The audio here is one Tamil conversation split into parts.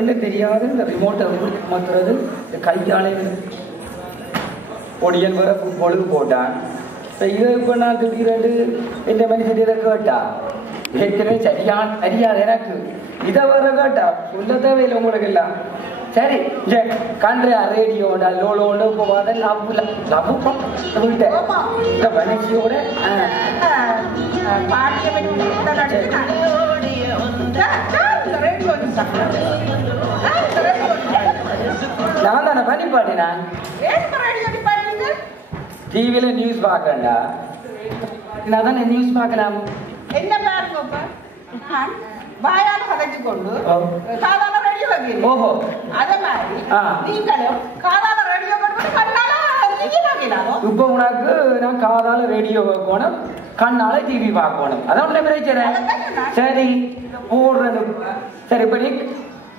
ரெண்டு தெரியாது இந்த ரிமோட்டை மாத்துறது இந்த கையாலே ஒடியன் வர ஃபுட்பாலுக்கு போட்டான். இதை இப்போ நான் திடீரெண்டு இந்த மனுஷன் கேட்டா ஏற்கனவே சரியாது எனக்கு இதை வர கேட்டா சொல்ல தேவையில்லை உங்களுக்கு எல்லாம். சரி கண்ட்ரியா ரேடியோட லோலோட போவாத லவ்வுக்கும் இந்த மனுஷியோட நான் தானே பண்ணி பாட்டினான் டிவியில நியூஸ் பார்க்கண்டா நான் தானே நியூஸ் பார்க்கலாம். என்ன பாருங்க வாயால கதைச்சு கொண்டு சாதாரண ரேடியோ வைக்கிறீங்க. ஓஹோ அதே மாதிரி நீங்களும் காதால ரேடியோ கொண்டு கண்ணால டிவி பார்க்கலாமோ? இப்போ உனக்கு நான் காதால ரேடியோ வைக்கணும் கண்ணால டிவி பார்க்கணும் அதான் உன்ன பிரச்சனை. சரி போடுறது சரி இப்ப நீ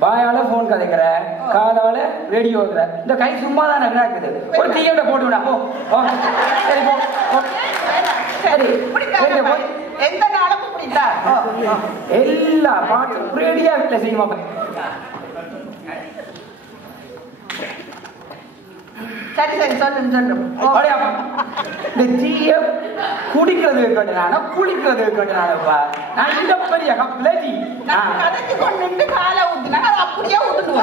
வாயால போன் கதைக்கிற காதால ரேடியோ வைக்கிற இந்த கை சும்மா தானே இருக்குது ஒரு டீயோட போட்டு விடா போ. சரி போ சரி எந்த நாளும் பிடித்தா எல்லா பாட்டும் ரேடியா வீட்டுல செய்வாங்க. சரி சரி சொல்லும் இந்த டீய குடிக்கிறது இருக்கட்டுனால குளிக்கிறது இருக்கட்டுனாலப்பா நான் இந்த பெரிய கப்ல டீ கதைச்சு கொண்டு காலை ஊத்துனா அது அப்படியே ஊத்துட்டு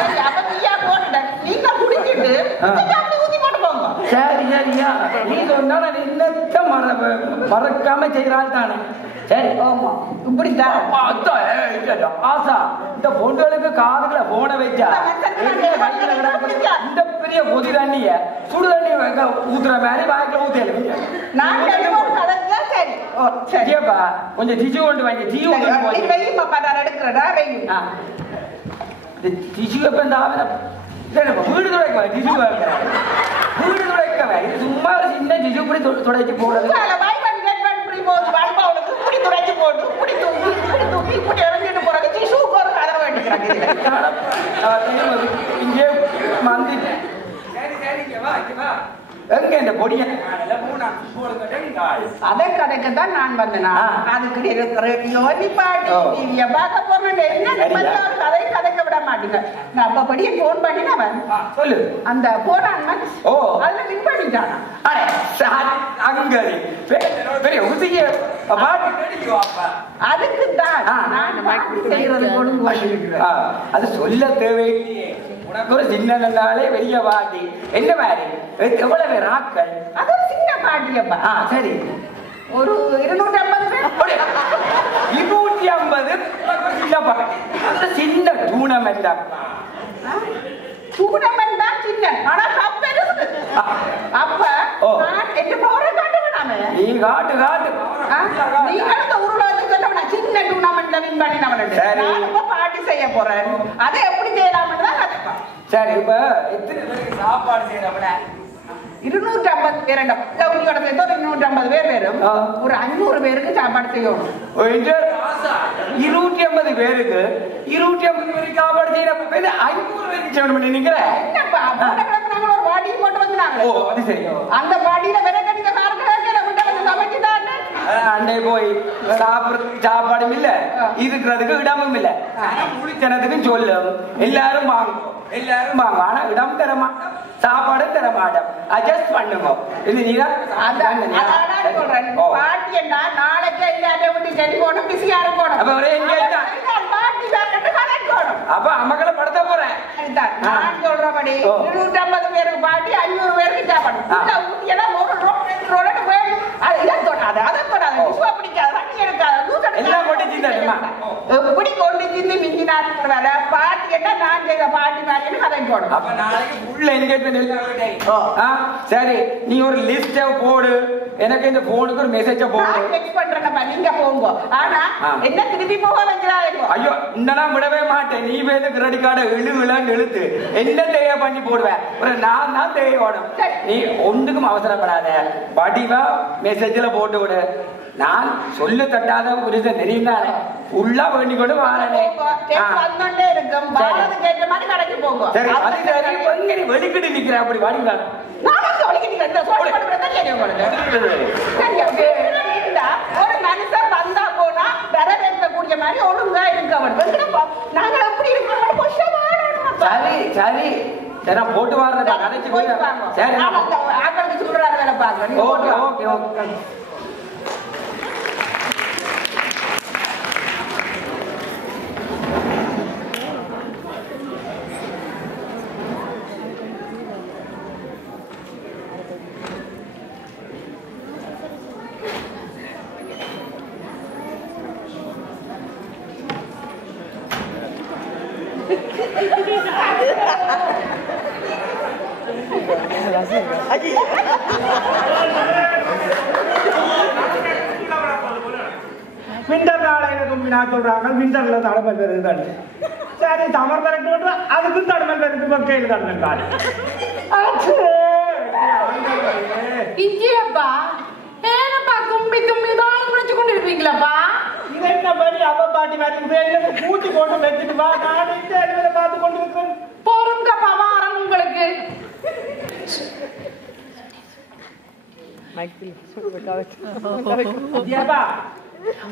சரி அப்ப டீயா போட்டுட்டேன் நீங்க குடிச்சிட்டு அப்படி ஊத்தி போட்டு போங்க. சரி சரியா நீ சொன்னா இன்னத்த மறக்காம செய்யறாள் தானே. சரி ஆமா இப்படித்தான் ஆசா இந்த பொண்ணுகளுக்கு காதுகளை போன வைச்சா இந்த பெரிய பொதி தண்ணிய சுடு தண்ணி ஊத்துற மாதிரி வாய்க்குல ஊத்தல சரியாப்பா கொஞ்சம் டிஷ்யூ கொண்டு வாங்கி டிஷ்யூ டிஷ்யூ எப்ப இந்த வீடு துடைக்க டிஷ்யூ வீடு துடைக்க சும்மா சின்ன டிஷ்யூ இப்படி துடைச்சு போடுறது இங்கே வந்துட்டேன். எங்க இந்த பொடிய அதை கதைக்கத்தான் நான் வந்தேன். அதுக்கு ரேடியோ டிவிய பார்க்க போறேன் கதை கதைக்க விட மாட்டேங்க. நான் அப்ப படிய போன் பண்ணினவன் சொல்லு அந்த போனான் அதுல வின் பண்ணிட்டானா பெரிய உதிய அதுக்குதான் நான் செய்யறது கொடுங்க. அது சொல்ல தேவையில்லையே உனக்கு ஒரு சின்ன நாளே வெளிய பாட்டி என்ன மாதிரி எவ்வளவு ராக்கள் அது ஒரு சின்ன பாட்டியப்பா. சரி ஒரு 250 பேர் 250 சின்ன பாட்டி அந்த சின்ன டூர்னமெண்ட் டூர்னமெண்ட் தான் சின்ன ஆனா கப் இருக்கு. அப்ப என்ன போற காட்டு வேணாமே நீ காட்டு காட்டு நீ அந்த ஊர்ல வந்து சொன்ன சின்ன டூர்னமெண்ட்ல வின் பண்ணினவன் நான் இப்ப பார்ட்டி செய்ய போறேன். அதை எப்படி செய்யலாம்னு தான் கத்துப்பேன். சரி இப்ப எத்தனை பேருக்கு சாப்பாடு செய்யறவன 250 பேர் 250 பேர் வரும். ஒரு 500 பேருக்கு சாப்பாடு செய்யணும். 250 பேருக்கு 250 பேருக்கு சாப்பாடு செய்யறப்ப 500 பேருக்கு செய்யணும் நினைக்கிறேன். என்னப்பா நாங்க ஒரு பாடி போட்டு வந்தாங்க. ஓ அது சரி. அந்த பாடியில வேற கடித காரங்க விட்டு வந்து சமைச்சுட்டாங்க. அண்டே போய் சாப்பாடும் இல்ல இருக்கிறதுக்கு இடமும் இல்ல முழித்தனத்துக்கும் சொல்லும் எல்லாரும் வாங்கும் எல்லாரும் வாங்க ஆனா இடம் தர மாட்டோம் சாப்பாடு தர மாட்டோம் அட்ஜஸ்ட் பண்ணுங்க. இது நீதான் சொல்றேன் பாட்டி என்ன நாளைக்கு எல்லாத்தையும் விட்டு செடி போடும் பிஸியா இருக்கணும். அப்ப ஒரே பாட்டி கணக்கணும். அப்ப அம்மக்களை படுத்த போறேன் நான் சொல்றபடி 250 பேருக்கு பாட்டி 500 பேருக்கு சாப்பாடு ஊட்டி எல்லாம் ஒரு ரோடு போய் இதான் தொடாது அதை தொடாது விசுவா பிடிக்காது தண்ணி எடுக்காது எல்லாம் கொண்டு எப்படி கொண்டு சிந்து மிஞ்சி நாட்டு வேலை பாட்டி என்ன நான் செய்த பாட்டி மாதிரி கதை போடும். அப்ப நாளைக்கு ஃபுல் என்கேஜ்மெண்ட். சரி நீ ஒரு லிஸ்ட் போடு எனக்கு இந்த போனுக்கு ஒரு மெசேஜ் போடு. டெக்ஸ்ட் பண்றேன்ப்பா நீங்க போங்க. ஆனா என்ன திருப்பி போக வைக்கிறாங்க. ஐயோ இந்த நான் விடவே மாட்டேன். நீ வேணும் கிரெடிட் கார்டை இழுவிழான்னு இழுத்து என்ன தேவை பண்ணி போடுவேன். ஒரு நான் தான் தேவையோடும். நீ ஒன்றுக்கும் அவசரப்படாத வடிவா மெசேஜ்ல போட்டு விடு. நான் சொல்லு தட்டாத ஒரு தெரியும் தானே உள்ளா வேண்டி கொண்டு வாரனே இருக்கும் கேட்ட மாதிரி கடைக்கு போங்க. சரி அது சரி வெளிக்கிட்டு நிக்கிற அப்படி வாடிங்களா ஒரு மனுஷன் வந்தா போனா வரவேற்கக்கூடிய மாதிரி ஒழுங்கா இருக்க நாங்கள் எப்படி இருக்கிறோம் சரி சரி நான் போட்டு வாங்க கடைக்கு போய் சரி ஆக்களுக்கு சொல்றாரு வேலை பாக்குறேன். Okay okay okay. விண்டர் நாளைக்கு நான் சொல்றாங்க விண்டர்ல தடமல் வருதுதான். சரி சமர் கரெக்ட் அதுக்கும் தடமல் வருது மக்கள் தடமல் இஞ்சியப்பா ஏனப்பா கும்பி கும்பி தான் குடிச்சு கொண்டு இருப்பீங்களாப்பா? இது என்ன பண்ணி அவ பாட்டி மாதிரி பூச்சி போட்டு வச்சுட்டு வா நான் இந்த பார்த்து கொண்டு இருக்கேன். பொறுங்கப்பா வாரம் உங்களுக்கு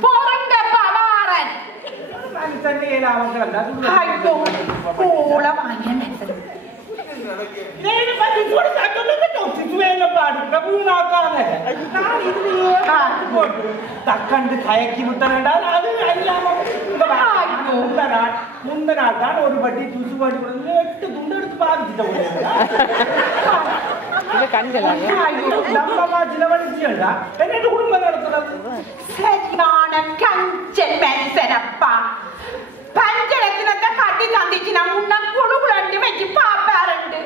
பொறுங்கப்பா வாரன் தண்ணியில அவங்க ஐயோ போல வாங்க தக்கண்டு கயக்கி விட்டால் அது முந்த நாள் தான் ஒரு பட்டி துசு பாட்டி 8 துண்டு எடுத்து பாதிச்சுட்டோம். என்னட்டு குடும்பம் நடத்துறது சரியான கஞ்சல் மனுஷனப்பா. பஞ்சரத்தினத்தை கட்டி தந்திச்சுனா முன்ன குடுகுலண்டு வச்சு பாப்பாருண்டு.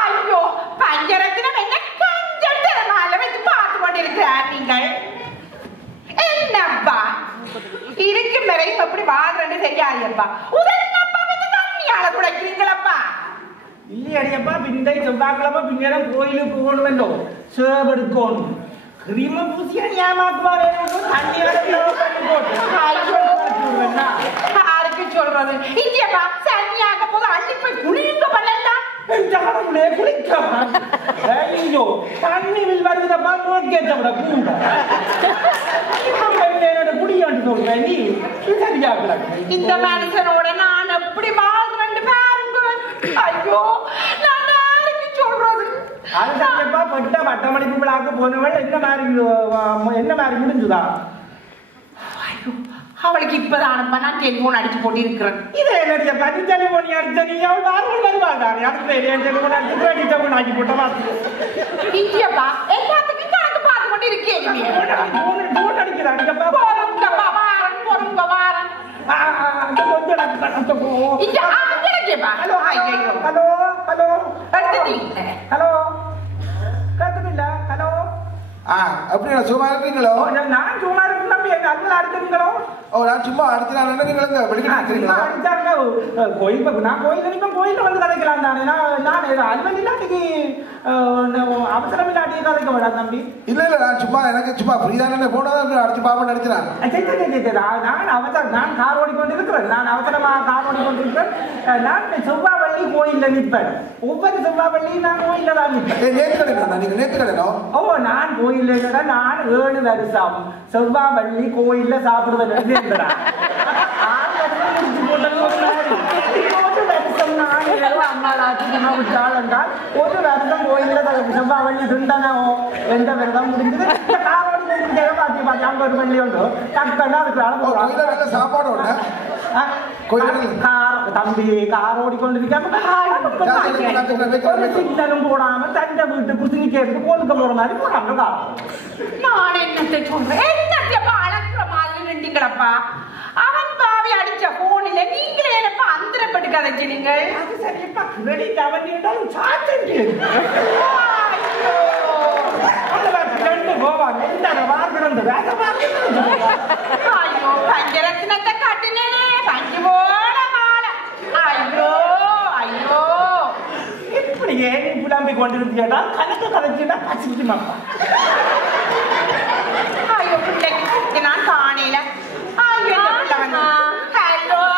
ஐயோ பஞ்சரத்தினம் என்ன கஞ்சல் திறனால வச்சு பார்த்து கொண்டிருக்கிறார் நீங்கள். என்னப்பா இருக்கும் வரையும் எப்படி வாழ்றன்னு தெரியாதுப்பா. உதவிப்பா வந்து தண்ணியால துடைக்கிறீங்களப்பா? இல்லையடியப்பா பிந்தை செவ்வாய்க்கிழமை பின்னேரம் கோயிலுக்கு போகணுமല്ലോ சேவ் எடுக்கணும். கிரீம பூசியா ஏமாத்துவாரு யாருக்கு சொல்றது? இந்தியப்பா சனியாக போது அள்ளி போய் குளிங்க பண்ணா குளிக்காம ஐயோ தண்ணியில் வருகிறப்பா கேட்ட விட கூண்ட குடியாண்டு சொல்றேன் நீ சரியாகல. இந்த மனுஷனோட நான் எப்படி வாழ்றேன்னு பாருங்க. ஐயோ நான் யாருக்கு சொல்றது? அதுதான்ப்பா பட்ட பட்டமளிப்பு விழாக்கு போனவள் என்ன மாதிரி முடிஞ்சுதா? அவளுக்கு இப்பதானப்பா நான் டெலிபோன் அடிச்சு போட்டு இருக்கிறேன். இது என்னுடைய பதி டெலிபோன் அடிச்ச நீ அவள் வாரம் வருவாள் அதுக்கு டெலிபோன் அடிச்சு டெலிபோன் ஆக்கி போட்ட மாதிரி இந்தியப்பா எல்லாத்துக்கும் கணக்கு பார்த்து கொண்டு இருக்கேன். அடிக்கிறான் பொறுங்க வாரன் ஹலோ ஹலோ ஹலோ எடுத்துட்டீங்க. ஹலோ கேட்குதுல்ல? ஹலோ அப்படி நான் சும்மா இருக்கீங்களோ? நான் சும்மா இருக்கு நம்பி அண்ணன் அடுத்துங்களோ? நான் சும்மா அடுத்த நாள் நீங்க வெளிக்கிட்டீங்களா? கோயில் நான் கோயில் நினைப்பேன். கோயில வந்து கதைக்கலாம் தானே. நான் அல்வன் இல்லாட்டிக்கு அவசரம் இல்லாட்டி கதைக்க விடா தம்பி. இல்ல இல்ல நான் சும்மா எனக்கு சும்மா ஃப்ரீதானே போனதான் அடிச்சு பாப்பா நடிக்கிறேன். நான் அவசரம் நான் கார் ஓடிக்கொண்டிருக்கிறேன். நான் அவசரமா கார் ஓடிக்கொண்டிருக்கிறேன். நான் செவ்வாவள்ளி கோயில்ல நிற்பேன். ஒவ்வொரு செவ்வாவள்ளியும் நான் கோயில்ல தான் நிற்பேன். நேற்று கிடைக்கணும் நீங்க நேற்று கிடைக்கணும். ஓ நான் கோயில்ல நான் 7 வருஷம் செவ்வாவள்ளி கோயில்ல சாப்பிடுவேன். ஒரு வருடம் கோயில்ல செவ்வாவள்ளி துண்டனோ எந்த விரதம் முடிஞ்சது பாத்தி பாத்தி அங்க ஒரு வள்ளி உண்டு டக்குன்னு அதுக்கு சாப்பாடோட தம்பி கார் ஓடிக்கொண்டிருக்காம சிக்னலும் போடாம தண்ட வீட்டு குசினி கேட்டு கோலுக்க போற மாதிரி போறாங்க கார். நான் என்னத்தை சொல்றேன்? என்னப்பா அழகுற மாதிரி நின்றீங்களப்பா? அவன் பாவி அடிச்ச போனில நீங்களே என்னப்பா அந்தரப்பட்டு கதைக்கிறீங்க? அது சரிப்பா ரெடி தவறிட்டாலும் சாச்சண்டி ஐயோ பஞ்சரத்னத்தை கட்டுனே பஞ்சு போல மால. ஐயோ ஐயோ இப்படி ஏன் புலம்பி கொண்டிருந்தா கணக்கு கதைச்சுட்டா கசிக்குமாப்பா. ஐயோ பிள்ளைக்கு நான் காணையில ஹலோ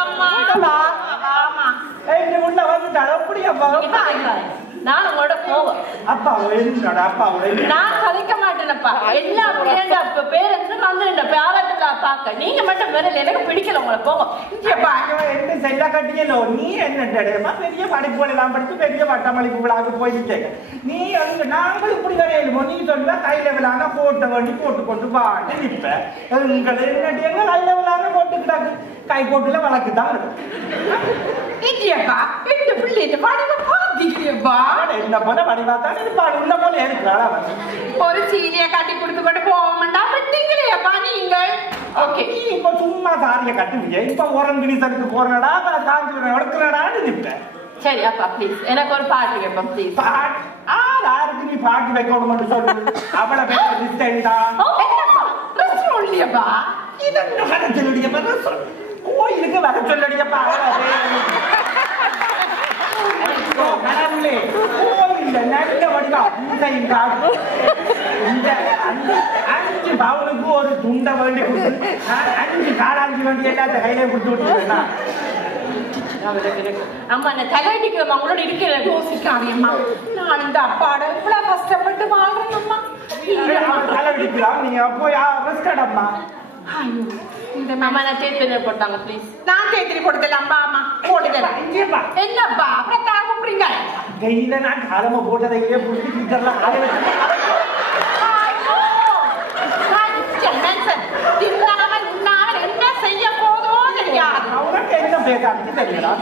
அம்மா. ஆமா உள்ள வந்துட்டாள் அப்படியாப்பா? நான் உங்களோட போவேன். அப்பா என்னடா அப்பா நான் கதைக்க மாட்டேனப்பா. எல்லா பேரண்ட்ஸும் வந்து பாவத்துல பாக்க நீங்க மட்டும் வரல. எனக்கு பிடிக்கல உங்களை. போங்க. என்ன செல்லா கட்டியலோ நீ என்னமா பெரிய படிப்புகள் எல்லாம் படிச்சு பெரிய பட்டமளிப்பு விழாவுக்கு போயிட்டு நீ வந்து நாங்களும் இப்படி வரையிலுமோ நீ சொல்லுவ கையில விழாங்க போட்ட வண்டி போட்டு கொண்டு பாட்டு நிற்ப உங்களை என்ன கையில விழாங்க போட்டுக்கிட்டாங்க கை போட்டுல வழக்கு தான் என்ன போல வடிவாத்தான் இருப்பாடு உள்ள போல இருக்கிறாள் அவன் ஒரு சீனியை கட்டி கொடுத்து கொண்டு போவோம்டா விட்டீங்களேப்பா நீங்கள். ஓகே நீ இப்ப சும்மா சாரிய கட்டுவிய இப்ப உரங்கினி சருக்கு போறடா சாஞ்சி எடுக்கிறடான்னு நிற்பேன். சரி அப்பா ப்ளீஸ் எனக்கு ஒரு பாட்டு கேட்போம் ப்ளீஸ். யாருக்கு நீ பாட்டு வைக்கணும் சொல்லு அவளை பேர் லிஸ்டா இல்லையப்பா இதென்ன வர சொல்லுடியப்பா கோயிலுக்கு வர சொல்லுடியப்பா கோவில்ல நல்ல வடிவா பூசையின் காடு இந்த 5 பவுனுக்கு ஒரு துண்டை வேண்டி கொடுத்து 5 காலாஞ்சி வண்டி எல்லாத்த கையில கொடுத்து விட்டுருவேன்னா அம்மா நான் தலையடிக்கிறோம் அவங்களோட இருக்கிற யோசிக்காதேம்மா. நான் இந்த அப்பாட இவ்வளவு கஷ்டப்பட்டு வாழ்றேன் அம்மா. தலைவடிக்கலாம் நீங்க போய் ரெஸ்டடம்மா. இந்த அம்மா நான் சேர்த்து போட்டாங்க ப்ளீஸ். நான் தேத்திரி கொடுத்தலாம்பா அம்மா போட்டுக்கலாம். என்னப்பா அப்புறம் தாங்க கூப்பிடுங்க. கையில நான் காலமா போட்டதையே புடிச்சு கிட்டலாம் என்ன செய்ய போதோ தெரியாது. அவனுக்கு என்ன பேசாது தெரியுங்களா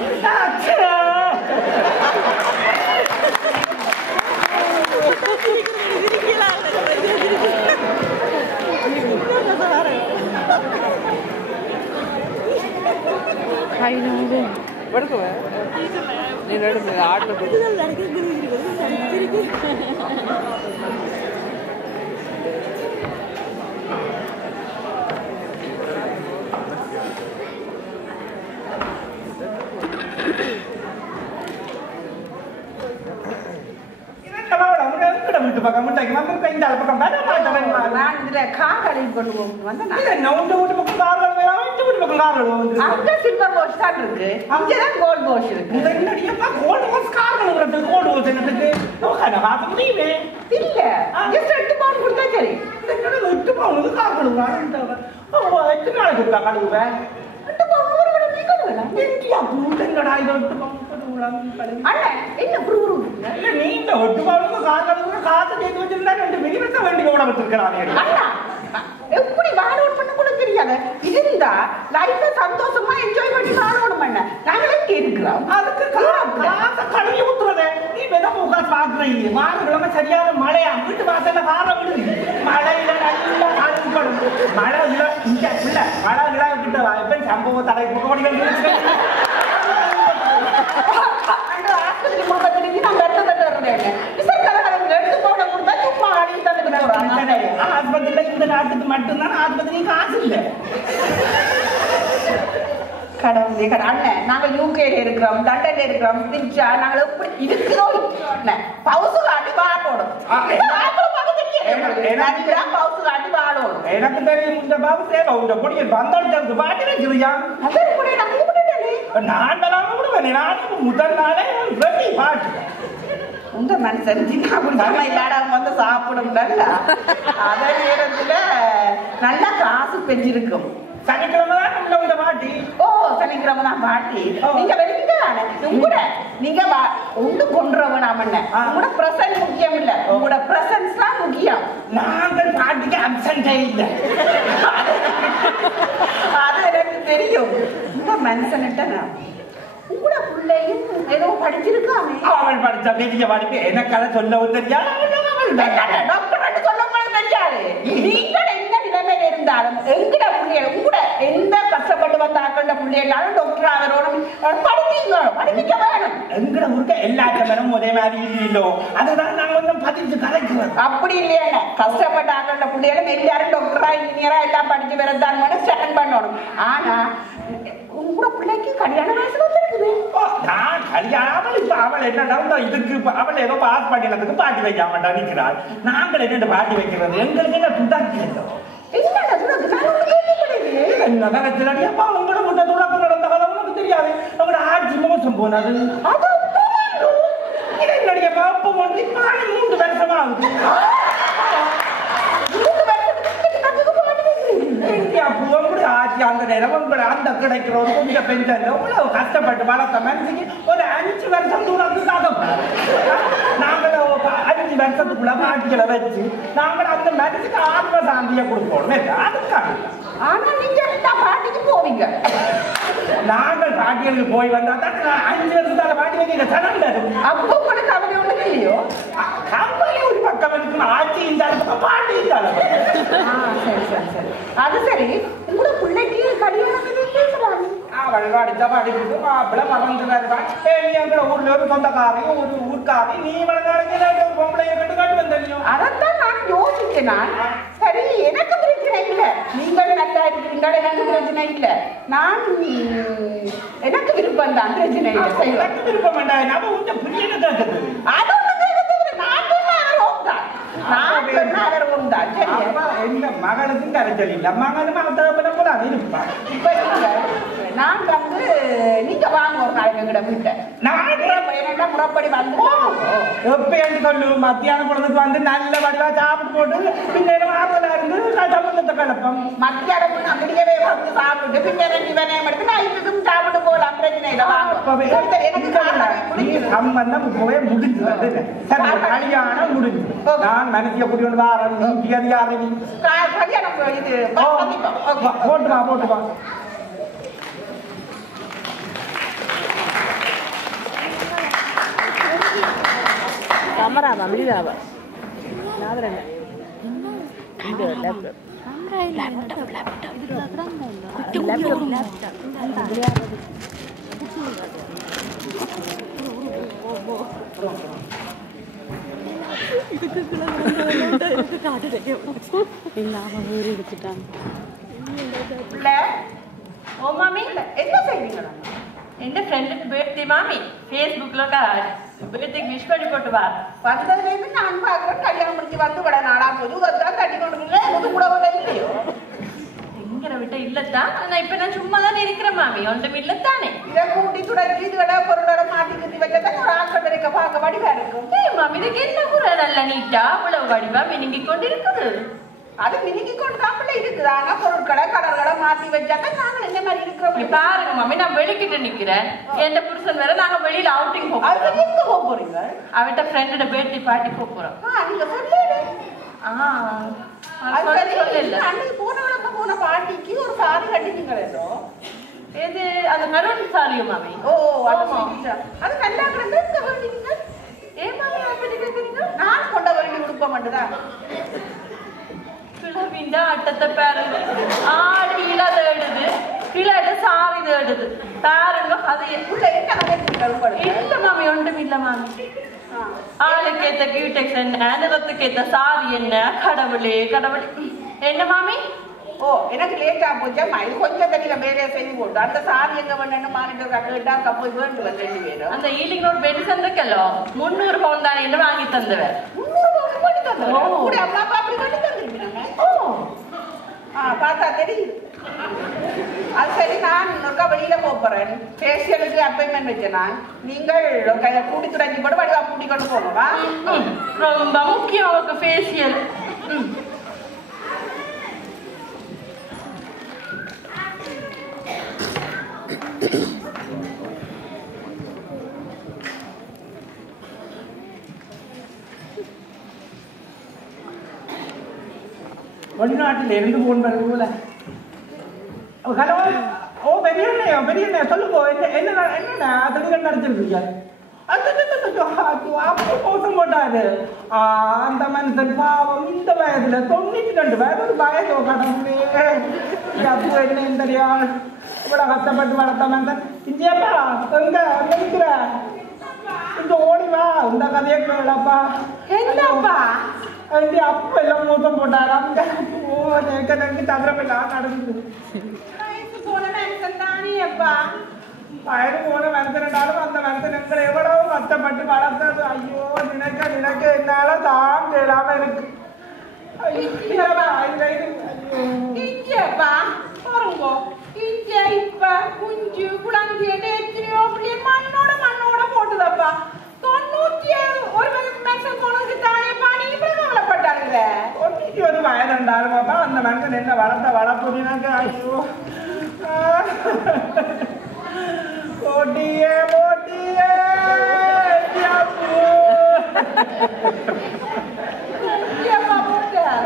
நான் இதுல காக்கடையில் கொண்டு போகும் வந்தேன். அங்க சில்வர் வாஷ் தான் இருக்கு, இங்கதான் கோல்ட் வாஷ் இருக்கு. இல்ல ஜஸ்ட் 8 பவுன் கொடுத்தா சரி. 8 பவுனுக்கு கார் கழுவுறான். 8 நாளைக்கு கொடுத்தா கழுவுவேன். 8 பவுன் ஒரு கடை நீ கழுவலாம். இந்தியா பூட்டங்கடா இது 8 பவுன் கழுவுறான். அண்ணே என்ன புரு இல்ல நீ இந்த 8 பவுனுக்கு கார் கழுவுற காசு கேட்டு வச்சிருந்தா 2 மினிமம் வண்டி ஓட விட்டுருக்கானே. அண்ணா எப்படி வாலோட் பண்ண கூட தெரியாது. இருந்தா லைஃப சந்தோஷமா என்ஜாய் பண்ணி வாலோடும் பண்ண. நாங்களே இருக்கிறோம். அதுக்கு காசை கழுவி ஊத்துறதே. நீ வெதம் உட்காந்து பாக்குறீங்க. வாரக்கிழமை சரியான மழையா வீட்டு வாசல்ல வார விடுது. மழையில நல்லா காலி படும். மழை இல்ல இங்க இல்ல மழை இல்ல கிட்ட எப்ப சம்பவம் தலை போடிகள் அந்த ஆஸ்பத்திரி முகத்திலிருந்து நான் வெட்ட தர்றேன். விசர் கலகலங்க எடுத்து போட கொடுத்தா சும்மா ஆடி தந்துட்டு போறாங்க. ஆஸ்பத்திரியில இந்த நாட்டுக்கு மட்டும்தான் ஆஸ்பத்திரி காசு இல்ல. கடவுளே அண்ணன் நாங்க யூகேல இருக்கிறோம், லண்டன்ல இருக்கிறோம், திருச்சா நாங்க எப்படி இருக்கிறோம். பவுசு காட்டி வாழோடும். எனக்கு தெரியும் இந்த பாபு தேவை உங்க பொடியை வந்தாடு பாட்டி வைக்கிறியா? நான் விடுவேன். நான் முதல் நாளே பாட்டு உங்க மனுஷன் சின்ன இல்லாட வந்து சாப்பிடும்ல. அதே நேரத்துல நல்ல காசு பெஞ்சிருக்கும். சனிக்கிழமை தான் உள்ள பாட்டி. ஓ சனிக்கிழமை தான் பாட்டி. நீங்க வெளியிட்டானே உங்களோட நீங்க ஒன்று கொண்டுறவன் உங்களோட பிரசன்ட் முக்கியம் இல்ல, உங்களோட பிரசன்ஸ் தான் முக்கியம். நாங்கள் பாட்டிக்கு அப்சண்டே இல்லை. அது எனக்கு தெரியும். உங்க மனுஷன்ட்ட உங்களோட பிள்ளையும் ஏதோ படிச்சிருக்காமே. அவள் படிச்ச பெரிய படிப்பு எனக்கு அதை சொல்லவும் தெரியாது. டாக்டர் சொல்லவும் தெரியாது. நீங்கள் என்ன நிலைமையில இருந்தாலும் எங்கட பிள்ளைகள் உங்களோட எந்த கஷ்டப்பட்டு வந்த ஆக்கள பிள்ளைகளாலும் டாக்டர் ஆகணும் படிக்க வேணும். எங்கட ஊருக்கு எல்லா கமனும் ஒரே மாதிரி இல்லையோ அதுதான் நாங்க ஒன்றும் பதிச்சு கலைக்கிறோம். அப்படி இல்லையா கஷ்டப்பட்ட ஆக்கள பிள்ளைகளும் எல்லாரும் டாக்டரா இன்ஜினியரா எல்லாம் படிச்சு வரதான் ஸ்டாண்ட் பண்ணணும். ஆனா உங்களோட பிள்ளைக்கு கல்யாண வயசு வந்துருக்குது. நான் கல்யாணம் இப்ப அவள் என்ன இதுக்கு அவள் ஏதோ பாஸ் பண்ணினதுக்கு பாட்டி வைக்காம நிற்கிறாள். நாங்கள் என்ன பாட்டி வைக்கிறது எங்களுக்கு என்ன துடாக்கி என்னப்பா உங்களோட முட்டை துடாக்கம் நடந்த காலம் உனக்கு தெரியாது. அவங்களோட ஆட்சி மோசம் போனது என்னுடைய பாப்பம் வந்து 3 வருஷமா ஆகுது. ஆட்சி அந்த நேரம் உங்களை அந்த கிடைக்கிற ஒரு கொஞ்சம் பென்ஷன் எவ்வளவு கஷ்டப்பட்டு வளர்த்த மனுஷிக்கு ஒரு 5 வருஷம் தூரத்துக்காக நாங்கள் 5 வருஷத்துக்குள்ள பாட்டிகளை வச்சு நாங்கள் அந்த மனுஷுக்கு ஆத்ம சாந்தியை கொடுப்போம் அதுக்காக. ஆனா நீங்க பாட்டிக்கு போவீங்க. நாங்கள் பாட்டிகளுக்கு போய் வந்தா தான் 5 வருஷத்தால பாட்டி வைக்க சனம் தரும். அப்போ கூட கவலை ஒண்ணு இல்லையோ? கவலை ஒரு பக்கம் இருக்கு, ஆட்சி இந்த பாட்டி இந்த அது சரி. உங்களோட பிள்ளைக்கு கல்யாணம் பேசலாம். படித்த படிப்புக்கு மாப்பிள்ள மறந்து வருவான். எங்களை ஊர்ல ஒரு சொந்தக்காரையும் ஒரு ஊர்க்காரி நீ வளர்ந்து பொம்பளைய கட்டு கட்டு வந்தோம். அதைத்தான் நான் யோசிச்சேன். சரி, எனக்கு பிரச்சனை இல்லை, நீங்கள் நல்லா இருக்கிறீங்க, எனக்கு பிரச்சனை இல்லை. நான் எனக்கு விருப்பம் தான், பிரச்சனை இல்லை. எனக்கு விருப்பம் வேண்டாம், நம்ம உங்க பிரியனை கேட்குது. அது எங்க மகளுக்கும் கரைச்சல் இல்ல, மகனும் மகத்தவனை போல அது இருப்பா. நான் வந்து நீங்க வாங்க ஒரு நாளைக்கு எங்கிட்ட வீட்டை என்னென்ன முறைப்படி வந்து எப்ப என்று சொல்லு, மத்தியானம் பொழுதுக்கு வந்து நல்ல வடிவா சாப்பிட்டு போட்டு பின்னேரம் ஆறுதலா இருந்து சம்பந்தத்தை கலப்பம். மத்தியானம் அப்படியே வந்து சாப்பிட்டு பின்னேரம் இவனையும் எடுத்து நைட்டுக்கும் சாப்பிட்டு போகலாம், பிரச்சனை இல்லை. சம்பந்தம் போய் முடிஞ்சு கல்யாணம் முடிஞ்சு நான் மனசிய குடியோடு வாரம் நீ அதிகாரி கல்யாணம் இது போட்டுவா போட்டுவா. கேமரா மம்மிதாவா நாதரங்க இந்த லேப்டாப் ஓ மாமி என்ன செய்வீங்க? என் ஃப்ரெண்டுக்கு பர்த்டே மாமி ஃபேஸ்புக்ல பர்த்டேக்கு விஷ் பண்ணி போட்டு வா. வந்ததுலேருந்து நான் பார்க்குறேன், கல்யாணம் முடிஞ்சு வந்து விட நாளா போது அதான் தட்டி கொண்டு எனக்கு கூட விட இல்லையோ? எங்கிற விட்ட இல்லத்தான், ஆனா இப்ப நான் சும்மா தானே இருக்கிறேன் மாமி, ஒன்றும் இல்லத்தானே. இதை கூட்டி துடைச்சி இதுவரை பொருளோட மாட்டி குத்தி வச்சதான் ஒரு ஆட்கள் இருக்க பார்க்க வடிவா இருக்கும். மாமி இதுக்கு என்ன கூட நல்ல நீட்டா அவ்வளவு வடிவா மினுங்கி கொண்டு இருக்குது. அது மினுங்கி கொண்டு தான் பிள்ளை இருக்குது. ஆனா பொருட்களை கலர்களை மாத்தி வச்சாதான் நாங்கள் என்ன மாதிரி இருக்கிறோம். பாருங்க மாமி, நான் வெளிக்கிட்டு நிக்கிறேன், என் புருஷன் வேற, நாங்க வெளியில அவுட்டிங் போக அது எங்க போக போறீங்க? அவட்ட ஃப்ரெண்டோட பர்த்டே பார்ட்டி போக போறோம். நீங்க சொல்லல. சொல்லல. அன்னைக்கு போன பாட்டிக்கு ஒரு சாரி கட்டினீங்களே ஏதோ. இது அது மெரூன் சாரியும் மாமி. ஓ அது நல்லா கிடந்து இந்த வேண்டிங்க. ஏன் மாமி அப்படி கேக்குறீங்க? நான் கொண்ட வேண்டி உடுப்ப மாட்டேதான். கிளவிந்த அட்டத்தை பாருங்க, ஆடி இல்லாத எடுது, கிளாட சாரி தேடுது பாருங்க. அது உள்ள என்ன இல்ல மாமி, ஒன்றும் இல்ல மாமி. ஆளுக்கு ஏத்த கியூடெக்ஸ் என்ன, நிறத்துக்கு ஏத்த சாரி என்ன, கடவுளே கடவுளே. என்ன மாமி? ஓ எனக்கு லேட்டா போச்சா, இது கொஞ்சம் தண்ணியில வேலையை செஞ்சு போட்டு அந்த சாரி எங்க வேணும்னு மாறிட்டு போய் வேண்டு வந்து 2 பேரும். அந்த ஈலிங் ரோட் பென்சன் இருக்கല്ലോ, 300 பவுன் தானே என்ன வாங்கி தந்தவர். 300 பவுன் பண்ணி தந்தவர் கூட அம்மா அப்பா அப்படி பண்ணி தந்துருக்கீங்க. பார்த்தா தெரியுது. அது சரி, நான் ஒருக்கா வெளியில போறேன், ஃபேஷியலுக்கு அப்பாயின்மெண்ட் வச்சேன் நான். நீங்கள் கையில கூட்டி துடைஞ்சி போட்டு வடிவா கூட்டி கொண்டு போகவா? ரொம்ப முக்கியம் அவருக்கு ஃபேஷியல். வெளிநாட்டில் இருந்து போன் வருதுல. ஹலோ, ஓ பெரிய சொல்லுங்க, என்ன திடீர்னு நடத்திருக்கீங்க? அப்படி மோசம் போட்டாரு அந்த மனுஷன். பாவம், இந்த வயதுல 92 வயது ஒரு வயது கடவுளே. அப்போ என்ன தெரியா, இவ்வளவு கஷ்டப்பட்டு வளர்த்த மனுஷன். இந்தியாப்பா எங்க நினைக்கிற இங்க ஓடிவா, இந்த கதையை கேளப்பா. என்னப்பா அப்ப எல்லாம் மோசம் போட்டாரு. எனக்கு தவறமெல்லாம் நடந்தது. போன மனுஷன் தானே அப்பா. வயது போன மனுஷனாலும் அந்த மனுஷன் எவ்வளவு கஷ்டப்பட்டு வளர்த்தது. ஐயோ, நினைக்க என்னால தான் இல்லாம இருக்கு. இங்கப்பா பாருங்க, இங்க இப்ப குஞ்சு குழந்தை எத்தனையோ பிள்ளை மண்ணோட போட்டுதப்பா. 97 ஒரு மனுஷன் போனதுக்கு தானே பாணி இப்படி கவலைப்பட்டாங்க. 91 வயது போட்டியே போட்டியே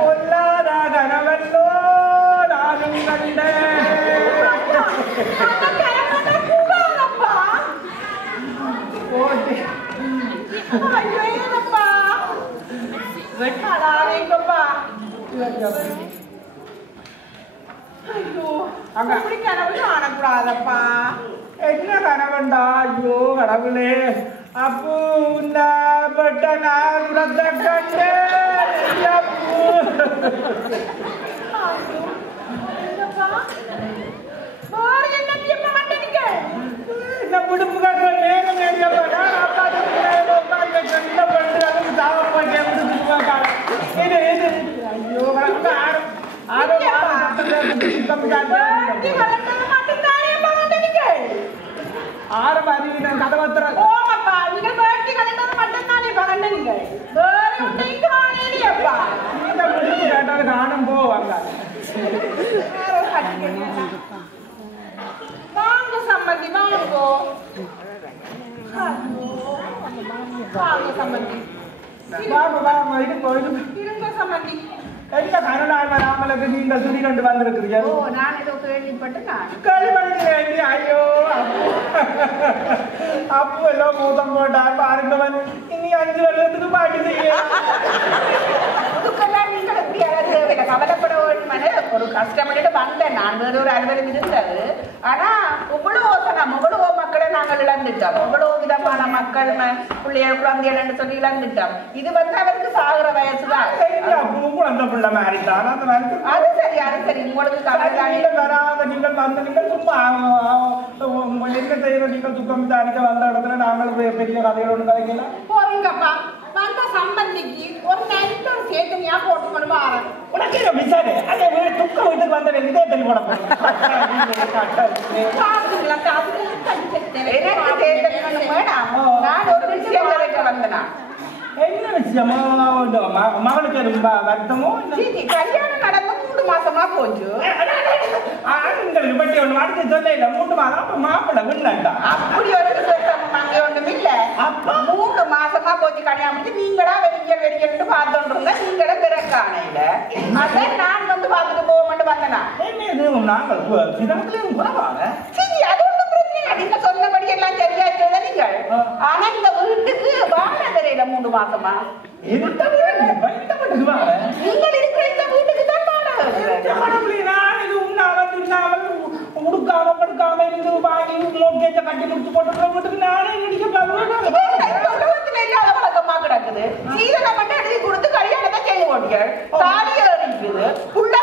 பொல்லாத கனவல்லோ நானும் கண்டேன். போட்டி காணக்கூடாதப்பா. என்ன கனவண்டா? ஐயோ கடவுளே, அப்போ உன்னப்பட்ட நான் உரத்தை கண்டேன். அப்போ இந்த விடுப்பு கட்டுற நேரம் எங்கப்பா? அப்பா என்ன பண்றது? சாவப்பாட்டே விடுப்பு. இது இது ஐயோ காணும் போவாங்க. வாங்க சம்மந்தி வாங்கோ. வாங்க சம்மந்தி இருங்க சம்மந்தி. என்ன கருணாய் வராமலுக்கு நீங்கள் துணி கண்டு வந்திருக்கிறீர்கள்? ஓ, நான் ஏதோ கேள்விப்பட்டு கேள்விப்பட்டு ஐயோ அப்போ எல்லாம் மூத்தம் போட்டான் பாருங்கவன். இனி 5 வருடத்துக்கு பாட்டு செய்ய நீங்கள் எப்படி கவலைப்பட வேண்டும். ஒரு கஷ்டப்பட்டு வந்தேன் நான். வேற ஒரு அலுவலகம் இருந்தது. ஆனா இவ்வளோ மக்களை நாங்கள் இழந்துட்டோம். இவ்வளோ விதமான மக்கள் பிள்ளைகள் குழந்தைகள் சொல்லி இழந்துட்டோம். இது அவருக்கு சாகுற வயசுதான். அந்த பிள்ளை மாறிட்டான். அந்த அது சரி அது சரி. உங்களுக்கு வராத நீங்கள் வந்த நீங்கள் சும்மா என்ன செய்யறோம்? நீங்கள் சுத்தம் தானிக்க வந்த இடத்துல நாங்கள் பெரிய கதைகளோடு கதைங்களா போறீங்கப்பா. வந்த சம்பந்திக்கு ஒரு நல்ல ஒரு சேத்தனியா போட்டுக்கொண்டு வாரேன். உனக்கு விசாரி அதே துக்க வீட்டுக்கு வந்த இதே தெளி போட நான் ஒரு விஷயம் வந்தேனா. என்ன விஷயமோ? மகளுக்கு வருத்தமோ? கல்யாணம் நடந்து 3 மாசமா போச்சு. ஆண்களுக்கு பற்றி ஒண்ணு அடுத்து சொல்ல இல்ல. 3 மாதம் மாப்பிள்ளை விண்ணா அப்படி ஒரு விசேஷம் அங்கே ஒண்ணும் இல்ல. அப்ப 3 மாசமா போச்சு கல்யாணம். நீங்களா வெறிஞ்சு பார்த்தோன்றீங்க. நீங்களே பிறக்கானையில அதான் நான் வந்து பார்த்துட்டு போக மட்டும் வந்தேனா. நாங்கள் சிதம்பரத்திலும் குறவாங்க. சரி அது ஒன்றும் பிரச்சனை இல்லை. நீங்க சொன்னபடி எல்லாம் சரியா இருந்தது நீங்கள். ஆனா இந்த வீட்டுக்கு வாழ தெரியல 3 மாசமா. நீங்கள் இருக்கிற இந்த வீட்டுக்கு தான் நான் இது உண்ணாமல் தின்னாமல் உடுக்காம படுக்காம இருந்து வாங்கி லோக்கேஜ கட்டி முடிச்சு போட்டு வீட்டுக்கு நானே உலகத்துல இல்லாத வழக்கமா கிடக்குது. சீதனை மட்டும் எழுதி கொடுத்து கல்யாணத்தை செய்ய போட்டீங்க. தாலியை இருக்குது. புள்ள